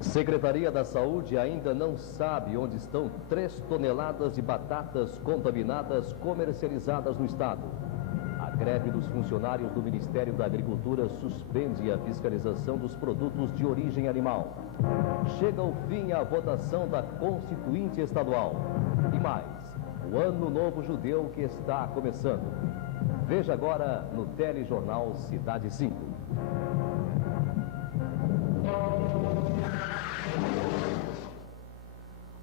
Secretaria da Saúde ainda não sabe onde estão 3 toneladas de batatas contaminadas comercializadas no estado. A greve dos funcionários do Ministério da Agricultura suspende a fiscalização dos produtos de origem animal. Chega ao fim a votação da Constituinte Estadual. E mais, o Ano Novo Judeu que está começando. Veja agora no telejornal Cidade 5.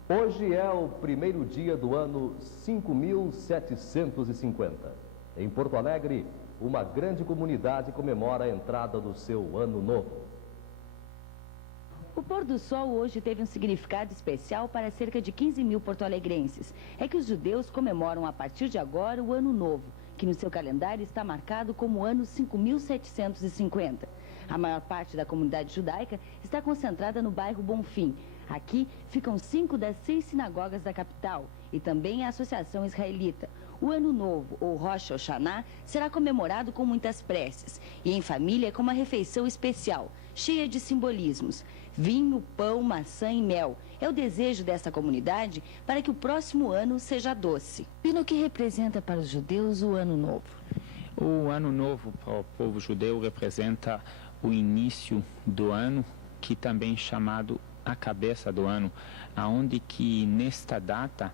Hoje é o primeiro dia do ano 5.750. Em Porto Alegre, uma grande comunidade comemora a entrada do seu ano novo. O pôr do sol hoje teve um significado especial para cerca de 15 mil porto-alegrenses. É que os judeus comemoram a partir de agora o ano novo, que no seu calendário está marcado como o ano 5.750. A maior parte da comunidade judaica está concentrada no bairro Bonfim. Aqui ficam 5 das 6 sinagogas da capital e também a Associação Israelita. O Ano Novo, ou Rosh Hashanah, será comemorado com muitas preces e em família com uma refeição especial, cheia de simbolismos. Vinho, pão, maçã e mel. É o desejo dessa comunidade para que o próximo ano seja doce. E no que representa para os judeus o Ano Novo? O Ano Novo para o povo judeu representa o início do ano, que também é chamado a cabeça do ano, aonde que nesta data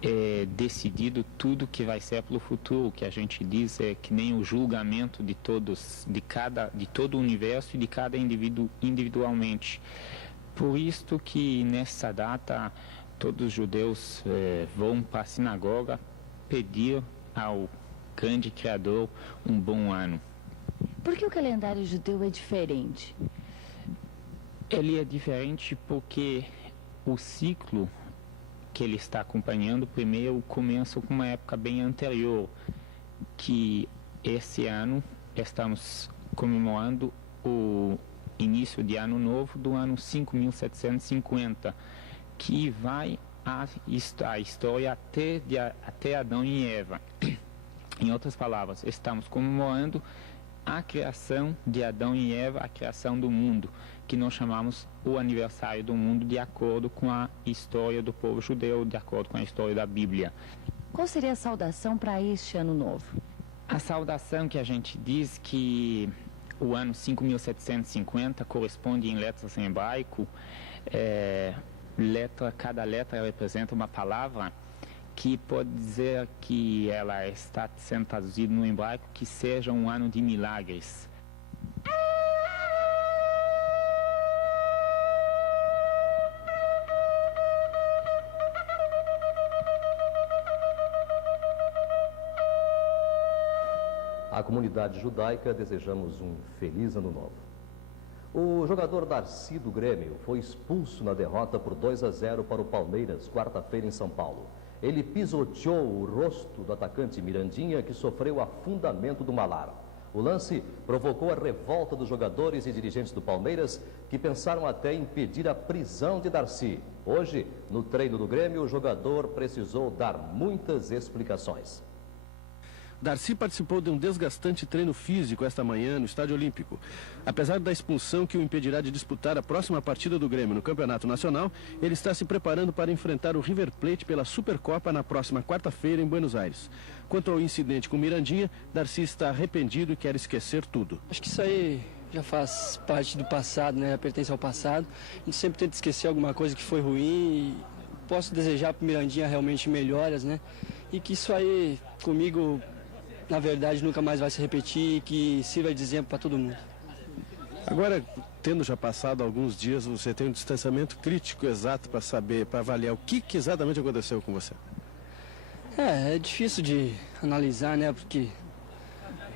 é decidido tudo que vai ser para o futuro, que a gente diz é que nem o julgamento de todos, de todo o universo e de cada indivíduo individualmente. Por isto que nessa data todos os judeus vão para a sinagoga pedir ao grande Criador um bom ano. Por que o calendário judeu é diferente? Ele é diferente porque o ciclo que ele está acompanhando primeiro começa com uma época bem anterior, que esse ano estamos comemorando o início de ano novo do ano 5.750, que vai a história até Adão e Eva. Em outras palavras, estamos comemorando a criação de Adão e Eva, a criação do mundo, que nós chamamos o aniversário do mundo de acordo com a história do povo judeu, de acordo com a história da Bíblia. Qual seria a saudação para este ano novo? A saudação que a gente diz que o ano 5.750 corresponde em letras em hebraico, cada letra representa uma palavra que pode dizer que ela está sendo traduzida no hebraico que seja um ano de milagres. À comunidade judaica, desejamos um feliz ano novo. O jogador Darcy do Grêmio foi expulso na derrota por 2-0 para o Palmeiras, quarta-feira em São Paulo. Ele pisoteou o rosto do atacante Mirandinha, que sofreu afundamento do malar. O lance provocou a revolta dos jogadores e dirigentes do Palmeiras, que pensaram até em pedir a prisão de Darcy. Hoje, no treino do Grêmio, o jogador precisou dar muitas explicações. Darcy participou de um desgastante treino físico esta manhã no Estádio Olímpico. Apesar da expulsão que o impedirá de disputar a próxima partida do Grêmio no Campeonato Nacional, ele está se preparando para enfrentar o River Plate pela Supercopa na próxima quarta-feira em Buenos Aires. Quanto ao incidente com Mirandinha, Darcy está arrependido e quer esquecer tudo. Acho que isso aí já faz parte do passado, né? Pertence ao passado. A gente sempre tenta esquecer alguma coisa que foi ruim e posso desejar para o Mirandinha realmente melhoras, né? E que isso aí comigo, na verdade, nunca mais vai se repetir e que sirva de exemplo para todo mundo. Agora, tendo já passado alguns dias, você tem um distanciamento crítico exato para saber, para avaliar o que exatamente aconteceu com você? É difícil de analisar, né? Porque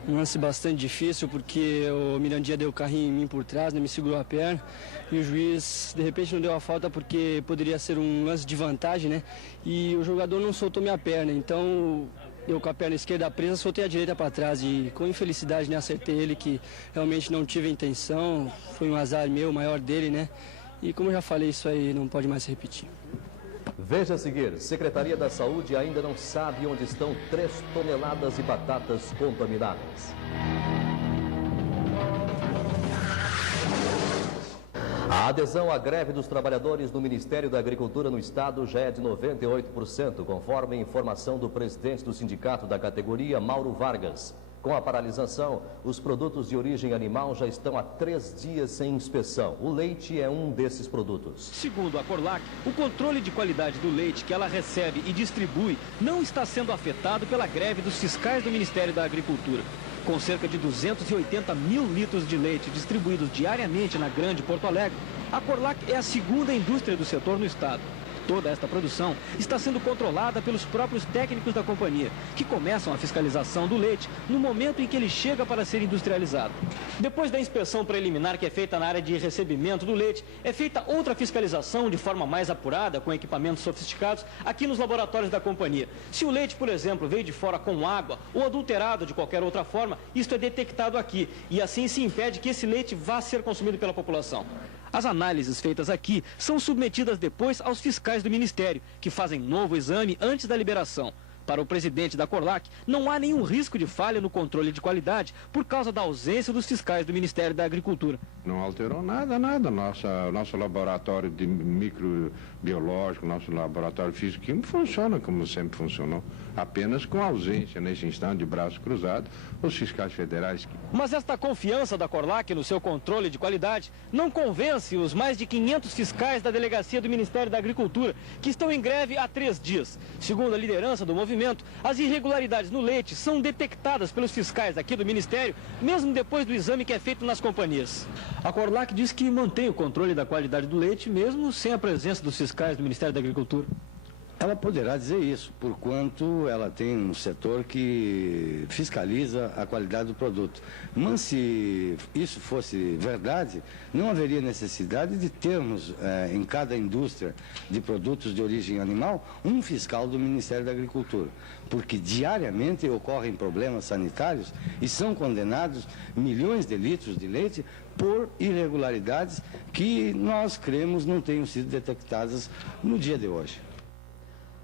um lance bastante difícil, porque o Mirandinha deu o carrinho em mim por trás, né? Me segurou a perna e o juiz, de repente, não deu a falta porque poderia ser um lance de vantagem, né? E o jogador não soltou minha perna, então eu com a perna esquerda presa, soltei a direita para trás e com infelicidade, né, acertei ele, que realmente não tive a intenção, foi um azar meu, maior dele, né, e como eu já falei, isso aí não pode mais se repetir. Veja a seguir, Secretaria da Saúde ainda não sabe onde estão 3 toneladas de batatas contaminadas. A adesão à greve dos trabalhadores do Ministério da Agricultura no Estado já é de 98%, conforme informação do presidente do sindicato da categoria, Mauro Vargas. Com a paralisação, os produtos de origem animal já estão há 3 dias sem inspeção. O leite é um desses produtos. Segundo a Corlac, o controle de qualidade do leite que ela recebe e distribui não está sendo afetado pela greve dos fiscais do Ministério da Agricultura. Com cerca de 280 mil litros de leite distribuídos diariamente na Grande Porto Alegre, a Corlac é a segunda indústria do setor no estado. Toda esta produção está sendo controlada pelos próprios técnicos da companhia, que começam a fiscalização do leite no momento em que ele chega para ser industrializado. Depois da inspeção preliminar que é feita na área de recebimento do leite, é feita outra fiscalização de forma mais apurada, com equipamentos sofisticados, aqui nos laboratórios da companhia. Se o leite, por exemplo, veio de fora com água ou adulterado de qualquer outra forma, isto é detectado aqui e assim se impede que esse leite vá ser consumido pela população. As análises feitas aqui são submetidas depois aos fiscais do Ministério, que fazem novo exame antes da liberação. Para o presidente da Corlac, não há nenhum risco de falha no controle de qualidade por causa da ausência dos fiscais do Ministério da Agricultura. Não alterou nada. Nosso laboratório de microbiológico, nosso laboratório físico-químico funciona como sempre funcionou. Apenas com ausência, nesse instante, de braço cruzado, os fiscais federais. Mas esta confiança da Corlac no seu controle de qualidade não convence os mais de 500 fiscais da delegacia do Ministério da Agricultura, que estão em greve há 3 dias. Segundo a liderança do movimento, as irregularidades no leite são detectadas pelos fiscais aqui do Ministério, mesmo depois do exame que é feito nas companhias. A Corlac diz que mantém o controle da qualidade do leite, mesmo sem a presença dos fiscais do Ministério da Agricultura. Ela poderá dizer isso, porquanto ela tem um setor que fiscaliza a qualidade do produto. Mas se isso fosse verdade, não haveria necessidade de termos em cada indústria de produtos de origem animal um fiscal do Ministério da Agricultura, porque diariamente ocorrem problemas sanitários e são condenados milhões de litros de leite por irregularidades que nós cremos não tenham sido detectadas no dia de hoje.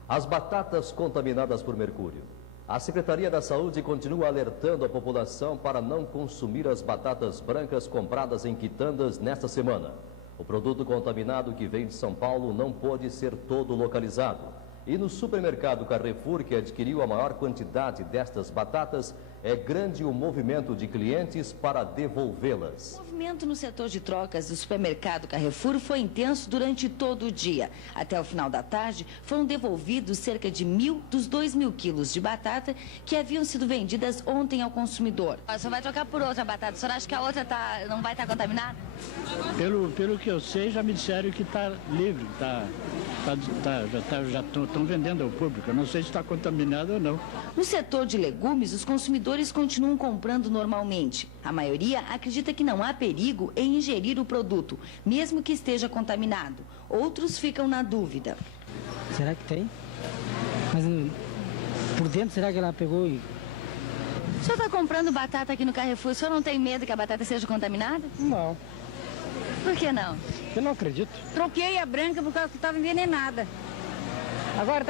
As batatas contaminadas por mercúrio. A Secretaria da Saúde continua alertando a população para não consumir as batatas brancas compradas em quitandas nesta semana. O produto contaminado que vem de São Paulo não pode ser todo localizado. E no supermercado Carrefour, que adquiriu a maior quantidade destas batatas, é grande o movimento de clientes para devolvê-las. O movimento no setor de trocas do supermercado Carrefour foi intenso durante todo o dia. Até o final da tarde, foram devolvidos cerca de 1.000 dos 2.000 quilos de batata que haviam sido vendidas ontem ao consumidor. A senhora vai trocar por outra batata. A senhora acha que a outra não vai estar contaminada? Pelo que eu sei, já me disseram que está livre, já estão vendendo ao público. Eu não sei se está contaminado ou não. No setor de legumes, os consumidores continuam comprando normalmente. A maioria acredita que não há perigo em ingerir o produto, mesmo que esteja contaminado. Outros ficam na dúvida. Será que tem? Mas por dentro, será que ela pegou e... O senhor está comprando batata aqui no Carrefour, o senhor não tem medo que a batata seja contaminada? Não. Por que não? Eu não acredito. Troquei a branca por causa que estava envenenada. Agora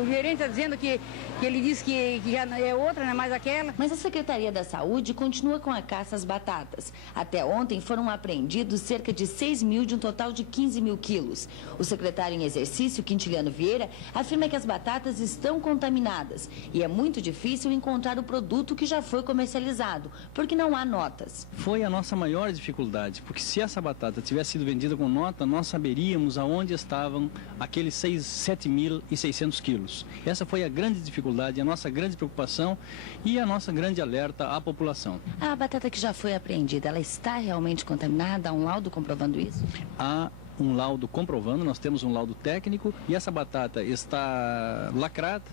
o gerente está dizendo que ele disse que já é outra, não é mais aquela. Mas a Secretaria da Saúde continua com a caça às batatas. Até ontem foram apreendidos cerca de 6.000 de um total de 15.000 quilos. O secretário em exercício, Quintiliano Vieira, afirma que as batatas estão contaminadas e é muito difícil encontrar o produto que já foi comercializado, porque não há notas. Foi a nossa maior dificuldade, porque se essa batata tivesse sido vendida com nota, nós saberíamos aonde estavam aqueles 7.600 quilos. Essa foi a grande dificuldade, a nossa grande preocupação e a nossa grande alerta à população. A batata que já foi apreendida, ela está realmente contaminada? Há um laudo comprovando isso? Há um laudo comprovando, nós temos um laudo técnico e essa batata está lacrada,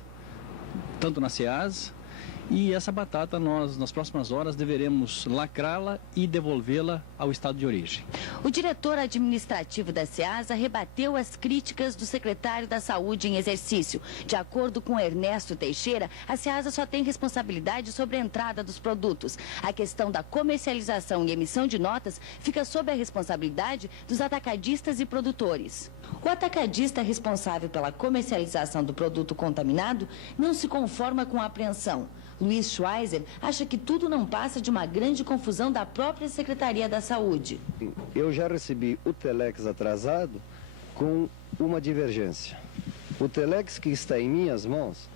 tanto na SEASA, e essa batata nós, nas próximas horas, deveremos lacrá-la e devolvê-la ao estado de origem. O diretor administrativo da SEASA rebateu as críticas do secretário da Saúde em exercício. De acordo com Ernesto Teixeira, a SEASA só tem responsabilidade sobre a entrada dos produtos. A questão da comercialização e emissão de notas fica sob a responsabilidade dos atacadistas e produtores. O atacadista responsável pela comercialização do produto contaminado não se conforma com a apreensão. Luiz Schweizer acha que tudo não passa de uma grande confusão da própria Secretaria da Saúde. Eu já recebi o Telex atrasado com uma divergência. O Telex que está em minhas mãos,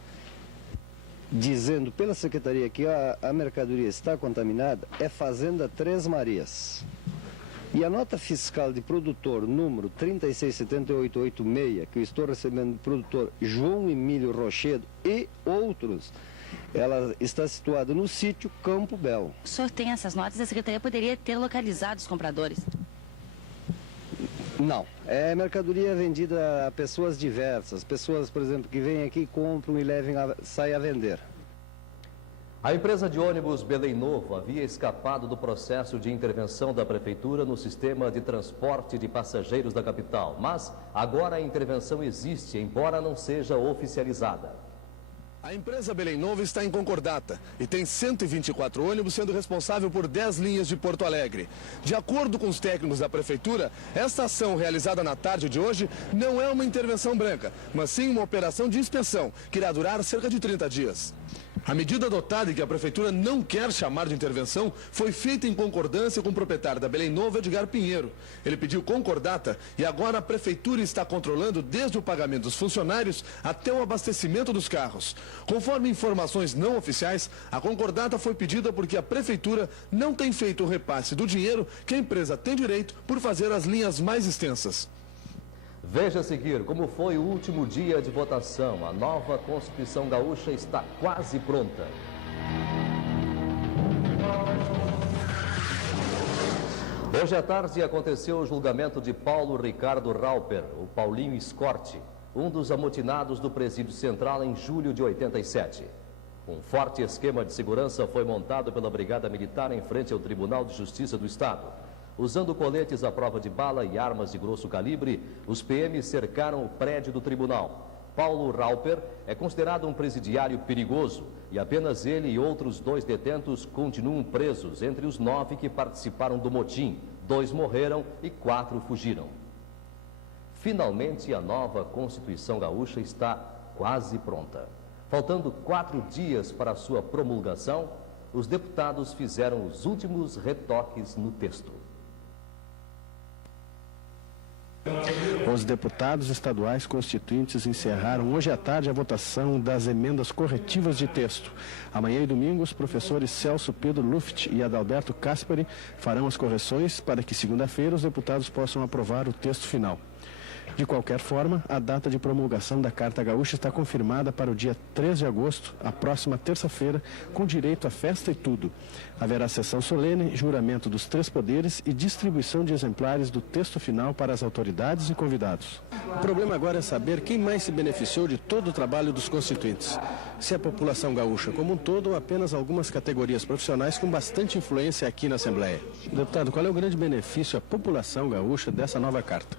dizendo pela Secretaria que a mercadoria está contaminada, é Fazenda Três Marias. E a nota fiscal de produtor número 367886, que eu estou recebendo do produtor João Emílio Rochedo e outros, ela está situada no sítio Campo Belo. O senhor tem essas notas e a Secretaria poderia ter localizado os compradores? Não, é mercadoria vendida a pessoas diversas, pessoas, por exemplo, que vêm aqui, compram e saem a vender. A empresa de ônibus Belém Novo havia escapado do processo de intervenção da Prefeitura no sistema de transporte de passageiros da capital, mas agora a intervenção existe, embora não seja oficializada. A empresa Belém Novo está em concordata e tem 124 ônibus, sendo responsável por 10 linhas de Porto Alegre. De acordo com os técnicos da Prefeitura, esta ação realizada na tarde de hoje não é uma intervenção branca, mas sim uma operação de inspeção, que irá durar cerca de 30 dias. A medida adotada e que a Prefeitura não quer chamar de intervenção foi feita em concordância com o proprietário da Belém Novo, Edgar Pinheiro. Ele pediu concordata e agora a Prefeitura está controlando desde o pagamento dos funcionários até o abastecimento dos carros. Conforme informações não oficiais, a concordata foi pedida porque a Prefeitura não tem feito o repasse do dinheiro que a empresa tem direito por fazer as linhas mais extensas. Veja a seguir como foi o último dia de votação. A nova Constituição Gaúcha está quase pronta. Hoje à tarde aconteceu o julgamento de Paulo Ricardo Rauper, o Paulinho Escorte, um dos amotinados do Presídio Central em julho de 87. Um forte esquema de segurança foi montado pela Brigada Militar em frente ao Tribunal de Justiça do Estado. Usando coletes à prova de bala e armas de grosso calibre, os PMs cercaram o prédio do tribunal. Paulo Rauper é considerado um presidiário perigoso e apenas ele e outros 2 detentos continuam presos entre os 9 que participaram do motim. 2 morreram e 4 fugiram. Finalmente, a nova Constituição Gaúcha está quase pronta. Faltando 4 dias para a sua promulgação, os deputados fizeram os últimos retoques no texto. Os deputados estaduais constituintes encerraram hoje à tarde a votação das emendas corretivas de texto. Amanhã e domingo, os professores Celso Pedro Luft e Adalberto Caspari farão as correções para que segunda-feira os deputados possam aprovar o texto final. De qualquer forma, a data de promulgação da Carta Gaúcha está confirmada para o dia 3 de agosto, a próxima terça-feira, com direito a festa e tudo. Haverá sessão solene, juramento dos 3 poderes e distribuição de exemplares do texto final para as autoridades e convidados. O problema agora é saber quem mais se beneficiou de todo o trabalho dos constituintes. Se a população gaúcha como um todo ou apenas algumas categorias profissionais com bastante influência aqui na Assembleia. Deputado, qual é o grande benefício à população gaúcha dessa nova carta?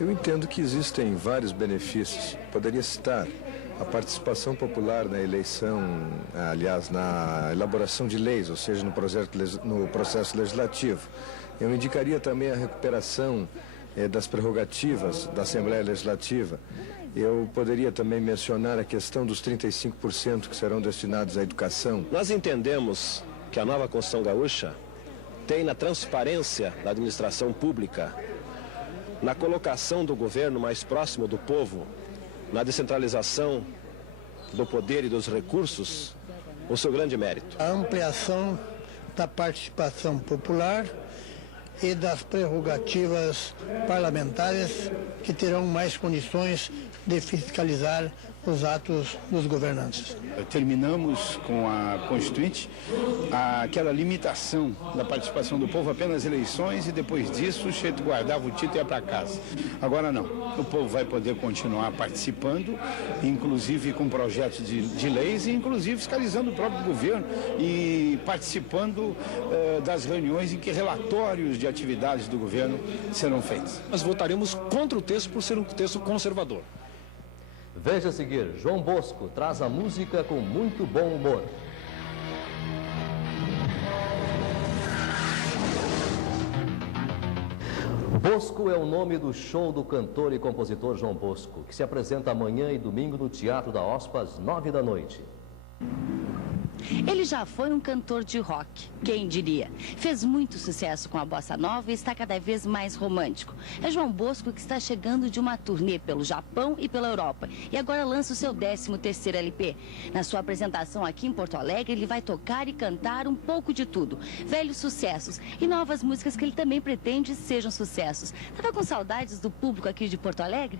Eu entendo que existem vários benefícios. Poderia citar a participação popular na eleição, aliás, na elaboração de leis, ou seja, no processo legislativo. Eu indicaria também a recuperação das prerrogativas da Assembleia Legislativa. Eu poderia também mencionar a questão dos 35% que serão destinados à educação. Nós entendemos que a nova Constituição Gaúcha tem na transparência da administração pública, na colocação do governo mais próximo do povo, na descentralização do poder e dos recursos, o seu grande mérito. A ampliação da participação popular e das prerrogativas parlamentares que terão mais condições de fiscalizar os atos dos governantes. Terminamos com a Constituinte aquela limitação da participação do povo apenas eleições e depois disso o sujeito guardava o título e ia para casa. Agora não, o povo vai poder continuar participando, inclusive com projetos de leis e inclusive fiscalizando o próprio governo e participando das reuniões em que relatórios de atividades do governo serão feitos. Nós votaremos contra o texto por ser um texto conservador. Veja a seguir, João Bosco traz a música com muito bom humor. Bosco é o nome do show do cantor e compositor João Bosco, que se apresenta amanhã e domingo no Teatro da OSPA às 9 da noite. Ele já foi um cantor de rock, quem diria? Fez muito sucesso com a bossa nova e está cada vez mais romântico. É João Bosco que está chegando de uma turnê pelo Japão e pela Europa e agora lança o seu 13º LP. Na sua apresentação aqui em Porto Alegre, ele vai tocar e cantar um pouco de tudo. Velhos sucessos e novas músicas que ele também pretende sejam sucessos. Tava com saudades do público aqui de Porto Alegre?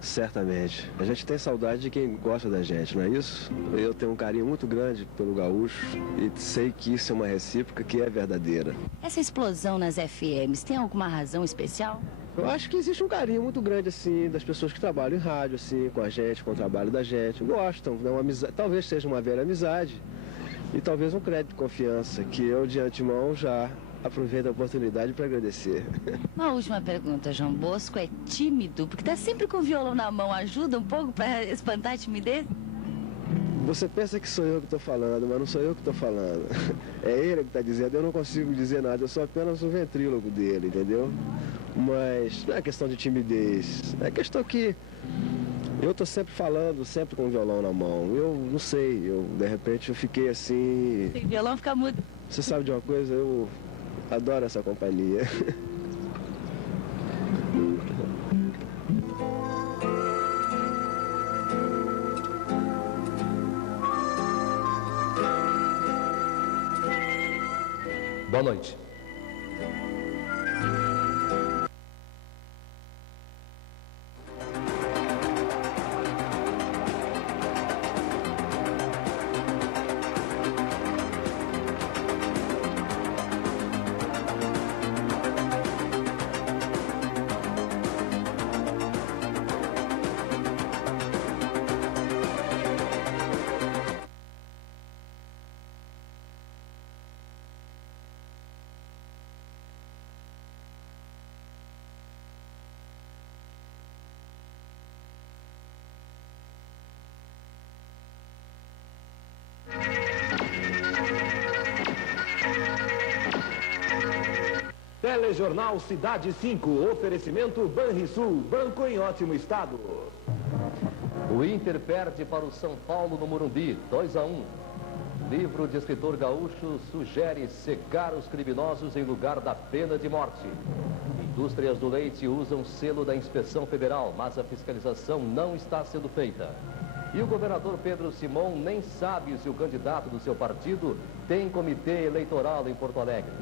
Certamente. A gente tem saudade de quem gosta da gente, não é isso? Eu tenho um carinho muito grande pelo gaúcho e sei que isso é uma recíproca que é verdadeira. Essa explosão nas FMs tem alguma razão especial? Eu acho que existe um carinho muito grande, assim, das pessoas que trabalham em rádio, assim, com a gente, com o trabalho da gente. Gostam, né? Uma amizade, talvez seja uma velha amizade e talvez um crédito de confiança que eu, de antemão, já aproveito a oportunidade para agradecer. Uma última pergunta, João Bosco é tímido, porque está sempre com o violão na mão. Ajuda um pouco para espantar a timidez? Você pensa que sou eu que estou falando, mas não sou eu que estou falando. É ele que está dizendo, eu não consigo dizer nada, eu sou apenas um ventríloco dele, entendeu? Mas não é questão de timidez, é questão que eu estou sempre falando, sempre com o violão na mão. Eu não sei, de repente eu fiquei assim... Sem violão fica mudo. Você sabe de uma coisa? Eu adoro essa companhia. Boa noite. Telejornal Cidade 5, oferecimento Banrisul, banco em ótimo estado. O Inter perde para o São Paulo no Morumbi, 2-1. Livro de escritor gaúcho sugere cegar os criminosos em lugar da pena de morte. Indústrias do leite usam selo da Inspeção Federal, mas a fiscalização não está sendo feita. E o governador Pedro Simão nem sabe se o candidato do seu partido tem comitê eleitoral em Porto Alegre.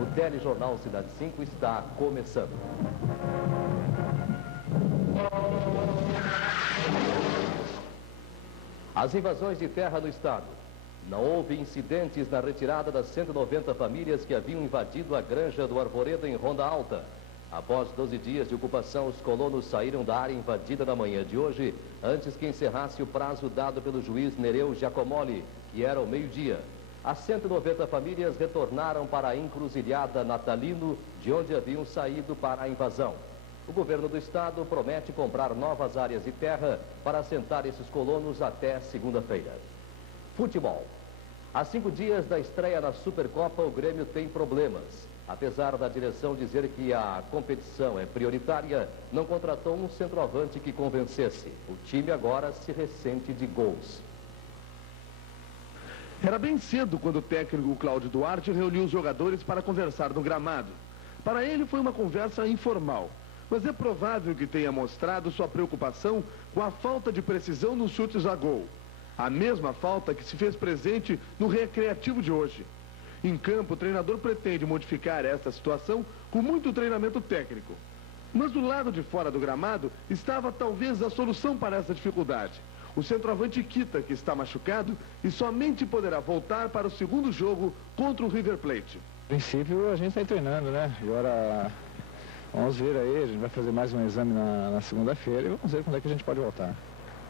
O Telejornal Cidade 5 está começando. As invasões de terra no estado. Não houve incidentes na retirada das 190 famílias que haviam invadido a granja do Arvoredo em Ronda Alta. Após 12 dias de ocupação, os colonos saíram da área invadida na manhã de hoje, antes que encerrasse o prazo dado pelo juiz Nereu Giacomoli, que era o meio-dia. As 190 famílias retornaram para a encruzilhada Natalino, de onde haviam saído para a invasão. O governo do estado promete comprar novas áreas de terra para assentar esses colonos até segunda-feira. Futebol. Há 5 dias da estreia na Supercopa, o Grêmio tem problemas. Apesar da direção dizer que a competição é prioritária, não contratou um centroavante que convencesse. O time agora se ressente de gols. Era bem cedo quando o técnico Cláudio Duarte reuniu os jogadores para conversar no gramado. Para ele foi uma conversa informal, mas é provável que tenha mostrado sua preocupação com a falta de precisão nos chutes a gol. A mesma falta que se fez presente no recreativo de hoje. Em campo, o treinador pretende modificar esta situação com muito treinamento técnico. Mas do lado de fora do gramado estava talvez a solução para essa dificuldade. O centroavante Kita, que está machucado e somente poderá voltar para o segundo jogo contra o River Plate. A princípio a gente está treinando, né? Agora vamos ver aí, a gente vai fazer mais um exame na segunda-feira e vamos ver quando é que a gente pode voltar.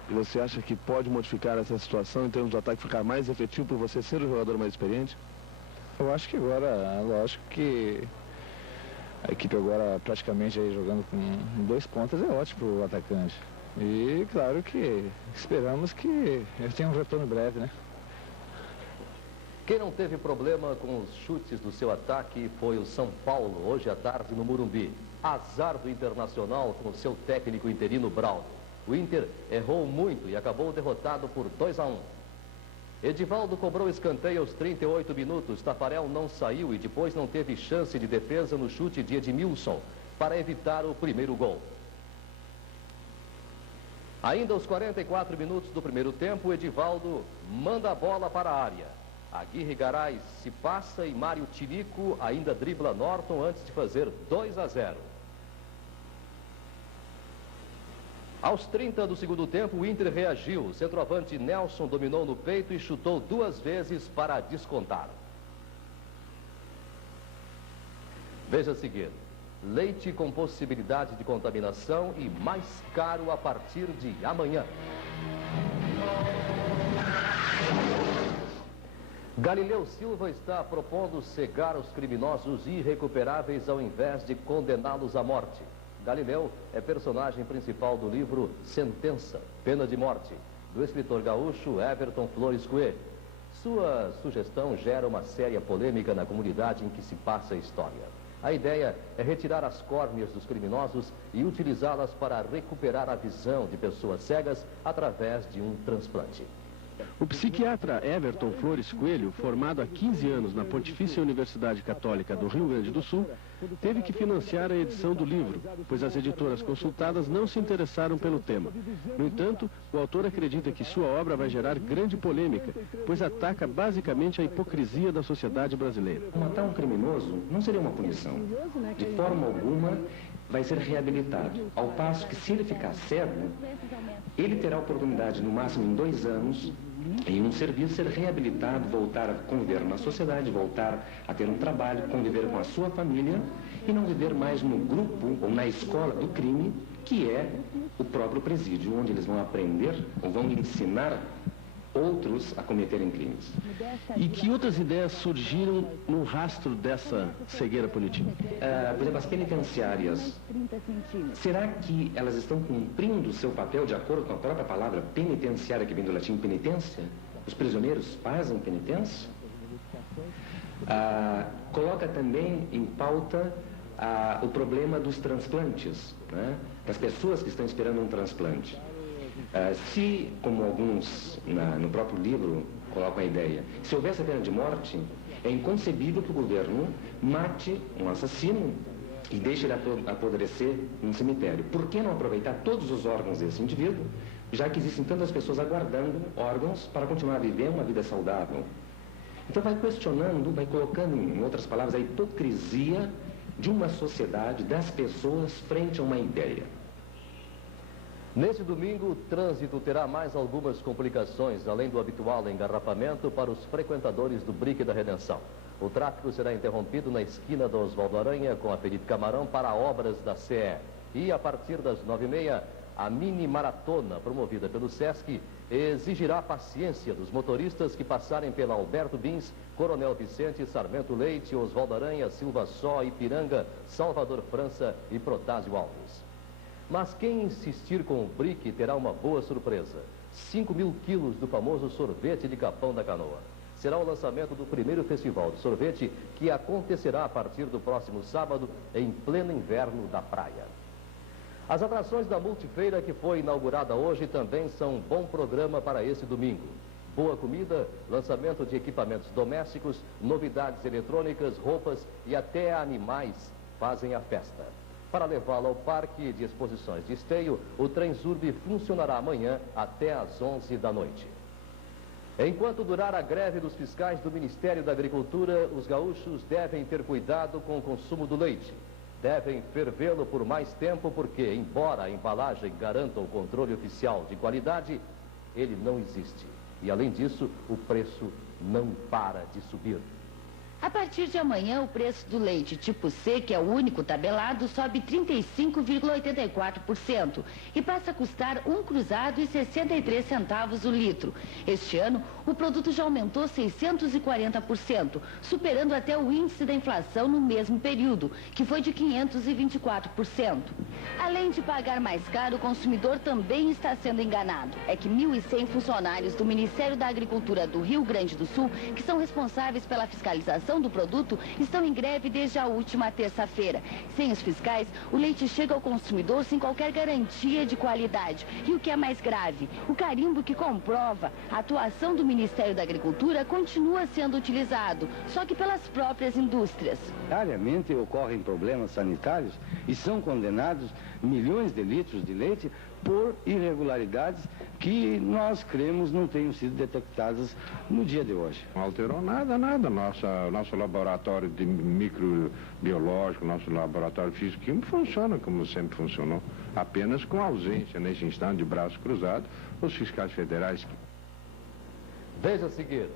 E você acha que pode modificar essa situação em termos do ataque ficar mais efetivo por você ser o jogador mais experiente? Eu acho que agora, lógico que a equipe agora praticamente aí jogando com 2 pontas é ótimo para o atacante. E claro que esperamos que ele tenha um retorno breve, né? Quem não teve problema com os chutes do seu ataque foi o São Paulo, hoje à tarde no Morumbi. Azar do Internacional com o seu técnico interino Braulio. O Inter errou muito e acabou derrotado por 2-1. Edivaldo cobrou escanteio aos 38 minutos. Tafarel não saiu e depois não teve chance de defesa no chute de Edmilson para evitar o primeiro gol. Ainda aos 44 minutos do primeiro tempo, Edivaldo manda a bola para a área. Aguirre Garay se passa e Mário Tirico ainda dribla Norton antes de fazer 2-0. Aos 30 do segundo tempo, o Inter reagiu. O centroavante Nelson dominou no peito e chutou 2 vezes para descontar. Veja a seguir. Leite com possibilidade de contaminação e mais caro a partir de amanhã. Galileu Silva está propondo cegar os criminosos irrecuperáveis ao invés de condená-los à morte. Galileu é personagem principal do livro Sentença, Pena de Morte, do escritor gaúcho Everton Flores Coelho. Sua sugestão gera uma séria polêmica na comunidade em que se passa a história. A ideia é retirar as córneas dos criminosos e utilizá-las para recuperar a visão de pessoas cegas através de um transplante. O psiquiatra Everton Flores Coelho, formado há 15 anos na Pontifícia Universidade Católica do Rio Grande do Sul, teve que financiar a edição do livro, pois as editoras consultadas não se interessaram pelo tema. No entanto, o autor acredita que sua obra vai gerar grande polêmica, pois ataca basicamente a hipocrisia da sociedade brasileira. Matar um criminoso não seria uma punição. De forma alguma vai ser reabilitado. Ao passo que, se ele ficar cego, ele terá a oportunidade, no máximo em 2 anos, em um serviço, ser reabilitado, voltar a conviver na sociedade, voltar a ter um trabalho, conviver com a sua família e não viver mais no grupo ou na escola do crime, que é o próprio presídio, onde eles vão aprender ou vão ensinar outros a cometerem crimes. E que outras ideias surgiram no rastro dessa cegueira punitiva? Por exemplo, as penitenciárias. Será que elas estão cumprindo o seu papel de acordo com a própria palavra penitenciária, que vem do latim penitência? Os prisioneiros fazem penitência? Coloca também em pauta o problema dos transplantes, né? Das pessoas que estão esperando um transplante. Se, como alguns no próprio livro colocam a ideia, se houvesse a pena de morte, é inconcebível que o governo mate um assassino e deixe ele apodrecer num cemitério. Por que não aproveitar todos os órgãos desse indivíduo, já que existem tantas pessoas aguardando órgãos para continuar a viver uma vida saudável? Então vai questionando, vai colocando, em outras palavras, a hipocrisia de uma sociedade, das pessoas, frente a uma ideia. Neste domingo, o trânsito terá mais algumas complicações, além do habitual engarrafamento para os frequentadores do Brick da Redenção. O tráfego será interrompido na esquina da Oswaldo Aranha com a Felipe Camarão para obras da CE. E a partir das 9h30, a mini maratona promovida pelo SESC exigirá paciência dos motoristas que passarem pela Alberto Bins, Coronel Vicente, Sarmento Leite, Oswaldo Aranha, Silva Só, Ipiranga, Salvador França e Protásio Alves. Mas quem insistir com o Brick terá uma boa surpresa. 5.000 quilos do famoso sorvete de Capão da Canoa. Será o lançamento do primeiro festival de sorvete que acontecerá a partir do próximo sábado, em pleno inverno da praia. As atrações da Multifeira, que foi inaugurada hoje, também são um bom programa para esse domingo. Boa comida, lançamento de equipamentos domésticos, novidades eletrônicas, roupas e até animais fazem a festa. Para levá-lo ao Parque de Exposições de Esteio, o Transurb funcionará amanhã até às 11 da noite. Enquanto durar a greve dos fiscais do Ministério da Agricultura, os gaúchos devem ter cuidado com o consumo do leite. Devem fervê-lo por mais tempo porque, embora a embalagem garanta o controle oficial de qualidade, ele não existe. E, além disso, o preço não para de subir. A partir de amanhã, o preço do leite tipo C, que é o único tabelado, sobe 35,84% e passa a custar R$ 1,63 o litro. Este ano, o produto já aumentou 640%, superando até o índice da inflação no mesmo período, que foi de 524%. Além de pagar mais caro, o consumidor também está sendo enganado. É que 1.100 funcionários do Ministério da Agricultura do Rio Grande do Sul, que são responsáveis pela fiscalização distribuição do produto estão em greve desde a última terça-feira. Sem os fiscais, o leite chega ao consumidor sem qualquer garantia de qualidade. E o que é mais grave, o carimbo que comprova a atuação do Ministério da Agricultura continua sendo utilizado, só que pelas próprias indústrias. Diariamente ocorrem problemas sanitários e são condenados milhões de litros de leite por irregularidades que nós cremos não tenham sido detectadas no dia de hoje. Não alterou nada. Nosso laboratório de microbiológico, nosso laboratório físico-químico funciona como sempre funcionou, apenas com ausência, nesse instante, de braços cruzados, os fiscais federais. Veja a seguir.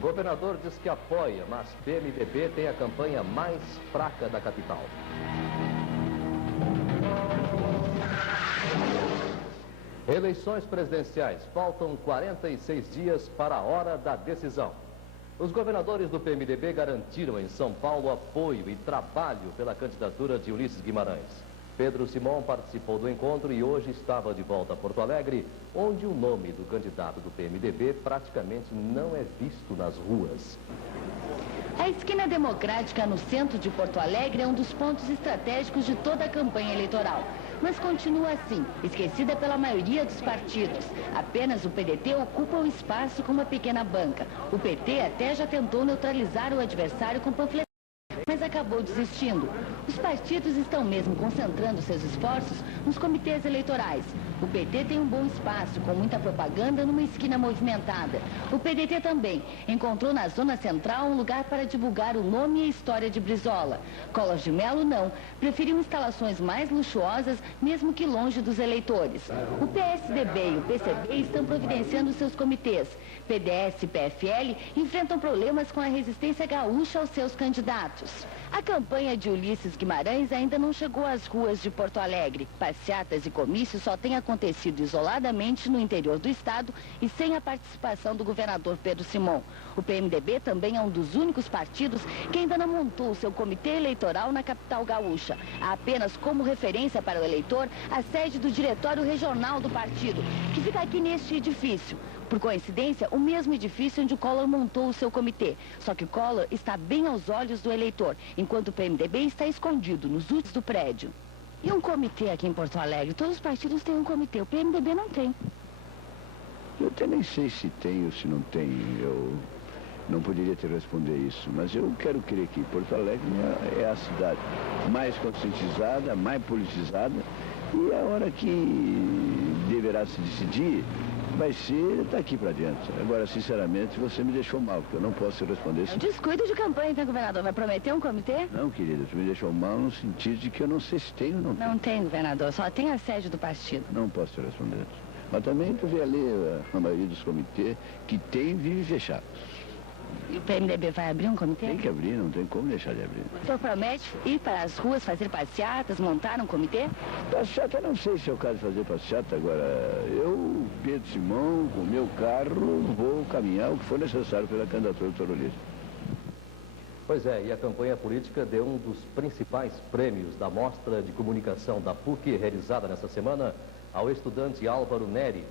Governador diz que apoia, mas PMDB tem a campanha mais fraca da capital. Eleições presidenciais. Faltam 46 dias para a hora da decisão. Os governadores do PMDB garantiram em São Paulo apoio e trabalho pela candidatura de Ulisses Guimarães. Pedro Simão participou do encontro e hoje estava de volta a Porto Alegre, onde o nome do candidato do PMDB praticamente não é visto nas ruas. A esquina democrática no centro de Porto Alegre é um dos pontos estratégicos de toda a campanha eleitoral. Mas continua assim, esquecida pela maioria dos partidos. Apenas o PDT ocupa o espaço com uma pequena banca. O PT até já tentou neutralizar o adversário com panfletagem, mas acabou desistindo. Os partidos estão mesmo concentrando seus esforços nos comitês eleitorais. O PT tem um bom espaço, com muita propaganda numa esquina movimentada. O PDT também encontrou na zona central um lugar para divulgar o nome e a história de Brizola. Collor de Mello não, preferiu instalações mais luxuosas, mesmo que longe dos eleitores. O PSDB e o PCB estão providenciando seus comitês. PDS e PFL enfrentam problemas com a resistência gaúcha aos seus candidatos. A campanha de Ulisses Guimarães ainda não chegou às ruas de Porto Alegre. Passeatas e comícios só têm acontecido isoladamente no interior do estado e sem a participação do governador Pedro Simão. O PMDB também é um dos únicos partidos que ainda não montou o seu comitê eleitoral na capital gaúcha. Há apenas como referência para o eleitor a sede do Diretório Regional do partido, que fica aqui neste edifício. Por coincidência, o mesmo edifício onde o Collor montou o seu comitê. Só que o Collor está bem aos olhos do eleitor, enquanto o PMDB está escondido nos úteis do prédio. E um comitê aqui em Porto Alegre? Todos os partidos têm um comitê, o PMDB não tem. Eu até nem sei se tem ou se não tem. Eu não poderia te responder isso, mas eu quero crer que Porto Alegre é a cidade mais conscientizada, mais politizada, e a hora que deverá se decidir vai ser daqui para dentro. Agora, sinceramente, você me deixou mal, porque eu não posso responder isso. É um descuido de campanha, então, governador. Vai prometer um comitê? Não, querida, você me deixou mal no sentido de que eu não sei se tem ou não tem. Não tem, governador. Só tem a sede do partido. Não posso te responder. Mas também tu vê ali a maioria dos comitês que tem vive fechados. E o PMDB vai abrir um comitê? Tem que abrir, não tem como deixar de abrir. O senhor promete ir para as ruas, fazer passeatas, montar um comitê? Passeata, não sei se é o caso de fazer passeata. Agora, eu, Pedro Simão, com o meu carro, vou caminhar o que for necessário pela candidatura do Ulisses. Pois é, e a campanha política deu um dos principais prêmios da Mostra de Comunicação da PUC, realizada nesta semana, ao estudante Álvaro Neri,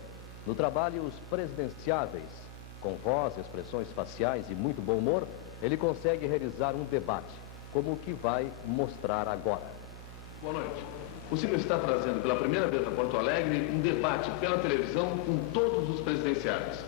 no trabalho Os Presidenciáveis. Com voz, expressões faciais e muito bom humor, ele consegue realizar um debate, como o que vai mostrar agora. Boa noite. O senhor está trazendo pela primeira vez a Porto Alegre um debate pela televisão com todos os presidenciáveis.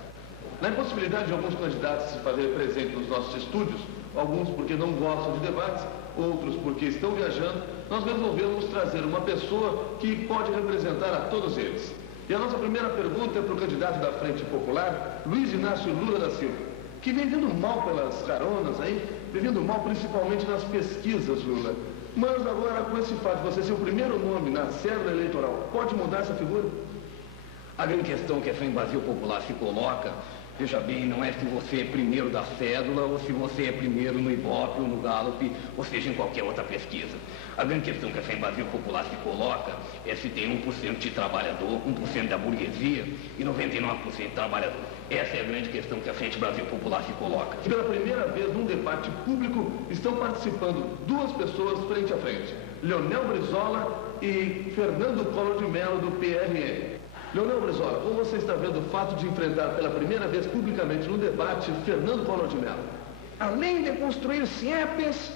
Na impossibilidade de alguns candidatos se fazerem presente nos nossos estúdios, alguns porque não gostam de debates, outros porque estão viajando, nós resolvemos trazer uma pessoa que pode representar a todos eles. E a nossa primeira pergunta é para o candidato da Frente Popular, Luiz Inácio Lula da Silva, que vem vindo mal pelas caronas aí, vem vindo mal principalmente nas pesquisas, Lula. Mas agora, com esse fato de você ser o primeiro nome na cédula eleitoral, pode mudar essa figura? A grande questão que a Frente Brasil Popular se coloca, veja bem, não é se você é primeiro da cédula ou se você é primeiro no Ibope ou no Gallup, ou seja, em qualquer outra pesquisa. A grande questão que a Frente Brasil Popular se coloca é se tem 1% de trabalhador, 1% da burguesia e 99% de trabalhador. Essa é a grande questão que a Frente Brasil Popular se coloca. E pela primeira vez num debate público estão participando duas pessoas frente a frente, Leonel Brizola e Fernando Collor de Mello do PRN. Leonel Brizola, como você está vendo o fato de enfrentar pela primeira vez publicamente no debate Fernando Collor de Mello? além de construir CIEPs,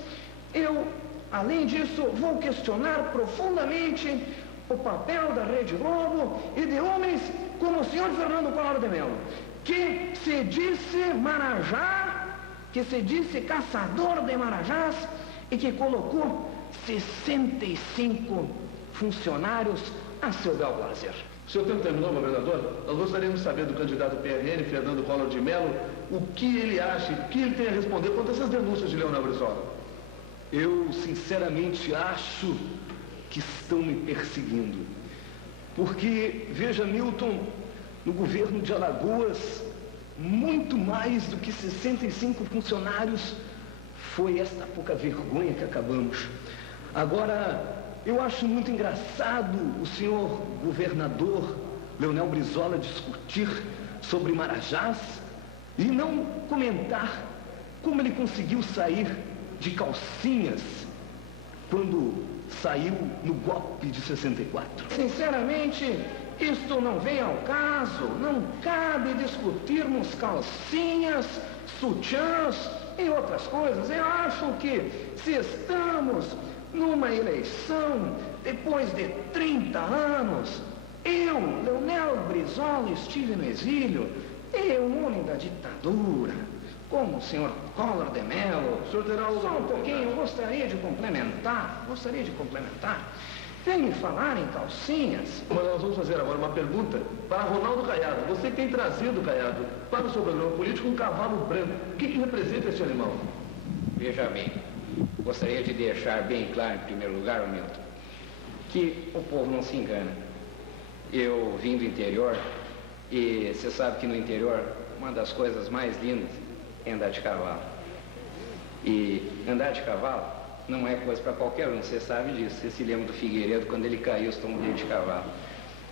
eu, além disso, vou questionar profundamente o papel da Rede Globo e de homens como o senhor Fernando Collor de Mello, que se disse marajá, que se disse caçador de marajás e que colocou 65 funcionários a seu bel prazer. O seu tempo terminou, governador. Nós gostaríamos de saber do candidato PRN, Fernando Collor de Mello, o que ele acha, o que ele tem a responder quanto a essas denúncias de Leonel Brizola. Eu, sinceramente, acho que estão me perseguindo. Porque, veja, Milton, no governo de Alagoas, muito mais do que 65 funcionários, foi esta pouca vergonha que acabamos. Agora, eu acho muito engraçado o senhor governador Leonel Brizola discutir sobre Marajás e não comentar como ele conseguiu sair de calcinhas quando saiu no golpe de 64. Sinceramente, isto não vem ao caso. Não cabe discutirmos calcinhas, sutiãs e outras coisas. Eu acho que se estamos numa eleição depois de 30 anos, eu, Leonel Brizola, estive no exílio, eu, um homem da ditadura, como o senhor Collor de Mello. Só um pouquinho, eu gostaria de complementar. Vem me falar em calcinhas. Mas nós vamos fazer agora uma pergunta para Ronaldo Caiado. Você tem trazido, Caiado, para o seu programa político um cavalo branco. O que representa esse animal? Veja bem, gostaria de deixar bem claro, em primeiro lugar, Milton, que o povo não se engana. Eu vim do interior e você sabe que no interior uma das coisas mais lindas é andar de cavalo. E andar de cavalo não é coisa para qualquer um, você sabe disso. Você se lembra do Figueiredo, quando ele caiu, se tomou dele de cavalo.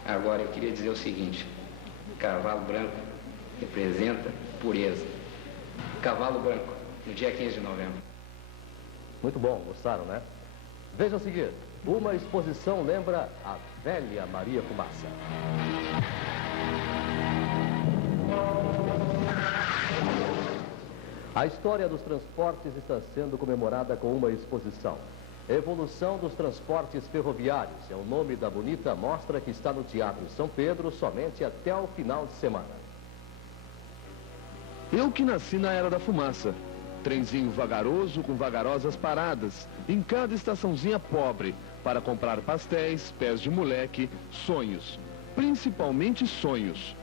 Agora eu queria dizer o seguinte: cavalo branco representa pureza. Cavalo branco, no dia 15 de novembro. Muito bom, gostaram, né? Veja o seguinte, uma exposição lembra a velha Maria Fumaça. A história dos transportes está sendo comemorada com uma exposição. Evolução dos transportes ferroviários é o nome da bonita mostra que está no Teatro São Pedro somente até o final de semana. Eu que nasci na Era da Fumaça. Trenzinho vagaroso com vagarosas paradas, em cada estaçãozinha pobre, para comprar pastéis, pés de moleque, sonhos. Principalmente sonhos.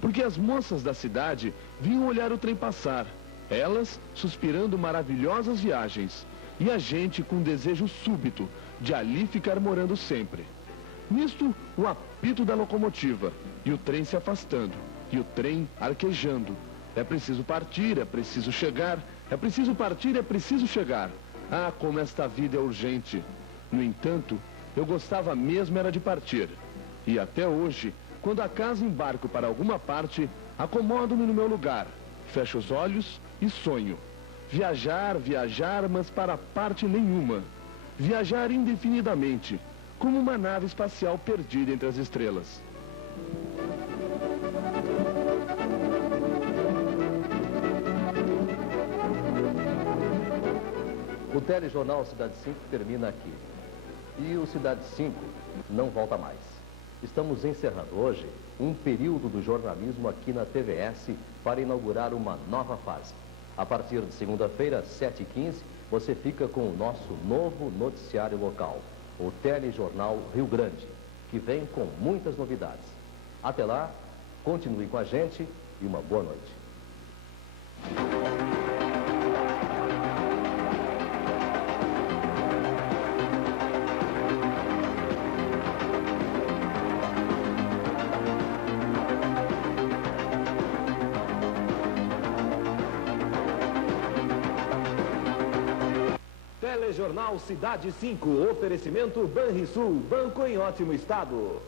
Porque as moças da cidade vinham olhar o trem passar. Elas suspirando maravilhosas viagens. E a gente com desejo súbito de ali ficar morando sempre. Nisto, o apito da locomotiva. E o trem se afastando. E o trem arquejando. É preciso partir, é preciso chegar. É preciso partir, é preciso chegar. Ah, como esta vida é urgente. No entanto, eu gostava mesmo era de partir. E até hoje, quando acaso embarco para alguma parte, acomodo-me no meu lugar. Fecho os olhos e sonho. Viajar, viajar, mas para parte nenhuma. Viajar indefinidamente, como uma nave espacial perdida entre as estrelas. O telejornal Cidade 5 termina aqui. E o Cidade 5 não volta mais. Estamos encerrando hoje um período do jornalismo aqui na TVS para inaugurar uma nova fase. A partir de segunda-feira, 7h15, você fica com o nosso novo noticiário local, o Telejornal Rio Grande, que vem com muitas novidades. Até lá, continue com a gente e uma boa noite. Telejornal Cidade 5, oferecimento Banrisul, banco em ótimo estado.